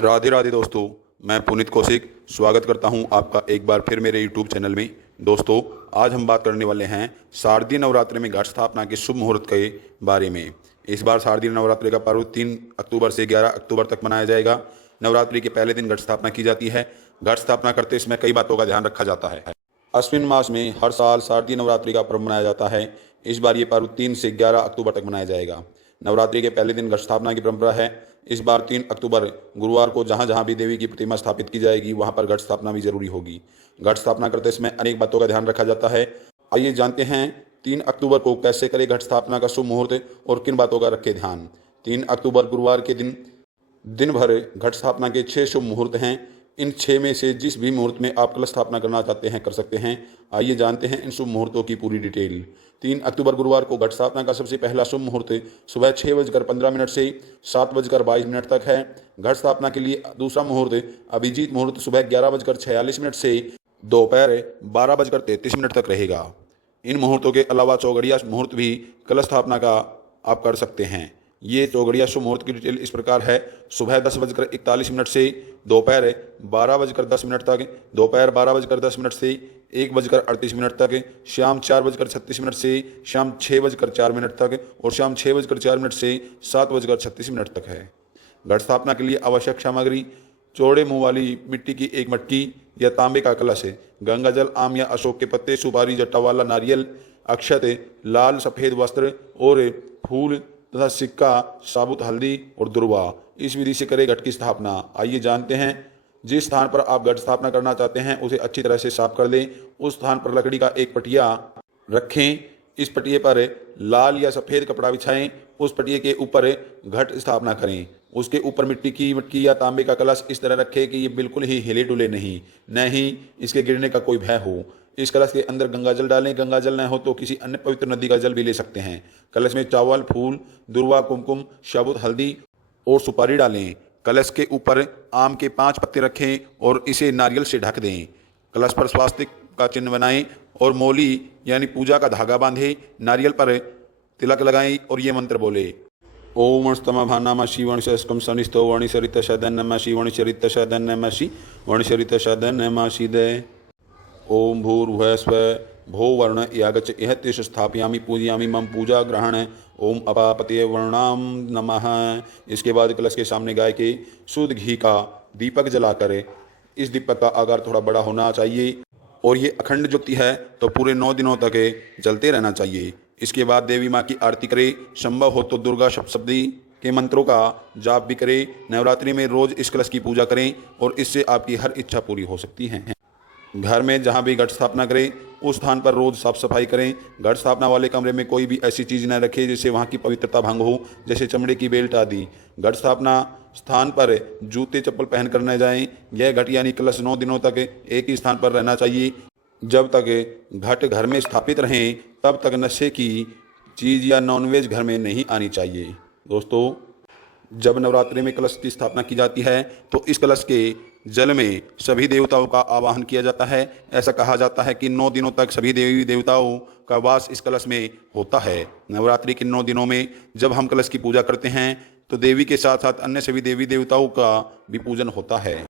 राधे राधे दोस्तों, मैं पुनीत कौशिक स्वागत करता हूं आपका एक बार फिर मेरे यूट्यूब चैनल में। दोस्तों, आज हम बात करने वाले हैं शारदीय नवरात्रि में घट स्थापना के शुभ मुहूर्त के बारे में। इस बार शारदीय नवरात्रि का पर्व 3 अक्टूबर से 11 अक्टूबर तक मनाया जाएगा। नवरात्रि के पहले दिन घट स्थापना की जाती है। घट स्थापना करते समय कई बातों का ध्यान रखा जाता है। अश्विन मास में हर साल शारदीय नवरात्रि का पर्व मनाया जाता है। इस बार ये पर्व 3 से 11 अक्टूबर तक मनाया जाएगा। नवरात्रि के पहले दिन घट स्थापना की परंपरा है। इस बार 3 अक्टूबर गुरुवार को जहां जहां भी देवी की प्रतिमा स्थापित की जाएगी वहां पर घट स्थापना भी जरूरी होगी। घट स्थापना करते समय अनेक बातों का ध्यान रखा जाता है। आइए जानते हैं 3 अक्टूबर को कैसे करें घट स्थापना का शुभ मुहूर्त और किन बातों का रखें ध्यान। 3 अक्टूबर गुरुवार के दिन भर घट स्थापना के 6 शुभ मुहूर्त हैं। इन 6 में से जिस भी मुहूर्त में आप कलश स्थापना करना चाहते हैं कर सकते हैं। आइए जानते हैं इन शुभ मुहूर्तों की पूरी डिटेल। 3 अक्टूबर गुरुवार को घट स्थापना का सबसे पहला शुभ मुहूर्त सुबह 6:15 से 7:22 तक है। घट स्थापना के लिए दूसरा मुहूर्त अभिजीत मुहूर्त सुबह 11:46 से दोपहर 12:33 तक रहेगा। इन मुहूर्तों के अलावा चौघड़िया मुहूर्त भी कलश स्थापना का आप कर सकते हैं। ये चौघड़िया शुभ मुहूर्त की डिटेल इस प्रकार है। सुबह 10:41 से दोपहर 12:10 तक, दोपहर 12:10 से 1:38 तक, शाम 4:36 से शाम 6:04 तक और शाम 6:04 से 7:36 तक है। घट स्थापना के लिए आवश्यक सामग्री: चौड़े मुंह वाली मिट्टी की एक मटकी या तांबे का कलश, गंगाजल, आम या अशोक के पत्ते, सुपारी, जट्टा वाला नारियल, अक्षत, लाल सफ़ेद वस्त्र और फूल तथा सिक्का, साबुत हल्दी और दुर्वा। इस विधि से करें घट की स्थापना। आइए जानते हैं जिस स्थान पर आप घट स्थापना करना चाहते हैं उसे अच्छी तरह से साफ कर लें। उस स्थान पर लकड़ी का एक पटिया रखें। इस पटिये पर लाल या सफ़ेद कपड़ा बिछाएं। उस पटिये के ऊपर घट स्थापना करें। उसके ऊपर मिट्टी की मटकी या तांबे का कलश इस तरह रखें कि ये बिल्कुल ही हिले डुले नहीं, न ही इसके गिरने का कोई भय हो। इस कलश के अंदर गंगाजल डालें। गंगाजल न हो तो किसी अन्य पवित्र नदी का जल भी ले सकते हैं। कलश में चावल, फूल, दुर्वा, कुमकुम, साबुत हल्दी और सुपारी डालें। कलश के ऊपर आम के 5 पत्ते रखें और इसे नारियल से ढक दें। कलश पर स्वास्तिक का चिन्ह बनाएं और मौली यानी पूजा का धागा बांधें। नारियल पर तिलक लगाएं और ये मंत्र बोले: ओम स्तमभानामसि वणिशस्कम सनिस्तो वणिसरित सदन्नमसि वणिसरित सदन्नमसि वणिसरित सदन्नमसि दे। ओम भूर्भुवस्सुः भो वर्ण यागच इहत्येष स्थापयामि पूजयामि मम पूजा ग्रहण। ओम अपापतये वर्णाम नमः। इसके बाद कलश के सामने गाय के शुद्ध घी का दीपक जलाकर, इस दीपक का आकार थोड़ा बड़ा होना चाहिए और ये अखंड ज्योति है तो पूरे 9 दिनों तक जलते रहना चाहिए। इसके बाद देवी माँ की आरती करें। संभव हो तो दुर्गा सप्तशती के मंत्रों का जाप भी करें। नवरात्रि में रोज इस कलश की पूजा करें और इससे आपकी हर इच्छा पूरी हो सकती है। घर में जहाँ भी घट स्थापना करें उस स्थान पर रोज साफ सफाई करें। घट स्थापना वाले कमरे में कोई भी ऐसी चीज़ न रखें जिससे वहाँ की पवित्रता भंग हो, जैसे चमड़े की बेल्ट आदि। घट स्थापना स्थान पर जूते चप्पल पहनकर न जाएं। यह घट यानी कलश 9 दिनों तक एक ही स्थान पर रहना चाहिए। जब तक घट घर में स्थापित रहें तब तक नशे की चीज़ या नॉनवेज घर में नहीं आनी चाहिए। दोस्तों, जब नवरात्रि में कलश की स्थापना की जाती है तो इस कलश के जल में सभी देवताओं का आवाहन किया जाता है। ऐसा कहा जाता है कि 9 दिनों तक सभी देवी देवताओं का वास इस कलश में होता है। नवरात्रि के 9 दिनों में जब हम कलश की पूजा करते हैं तो देवी के साथ साथ अन्य सभी देवी देवताओं का भी पूजन होता है।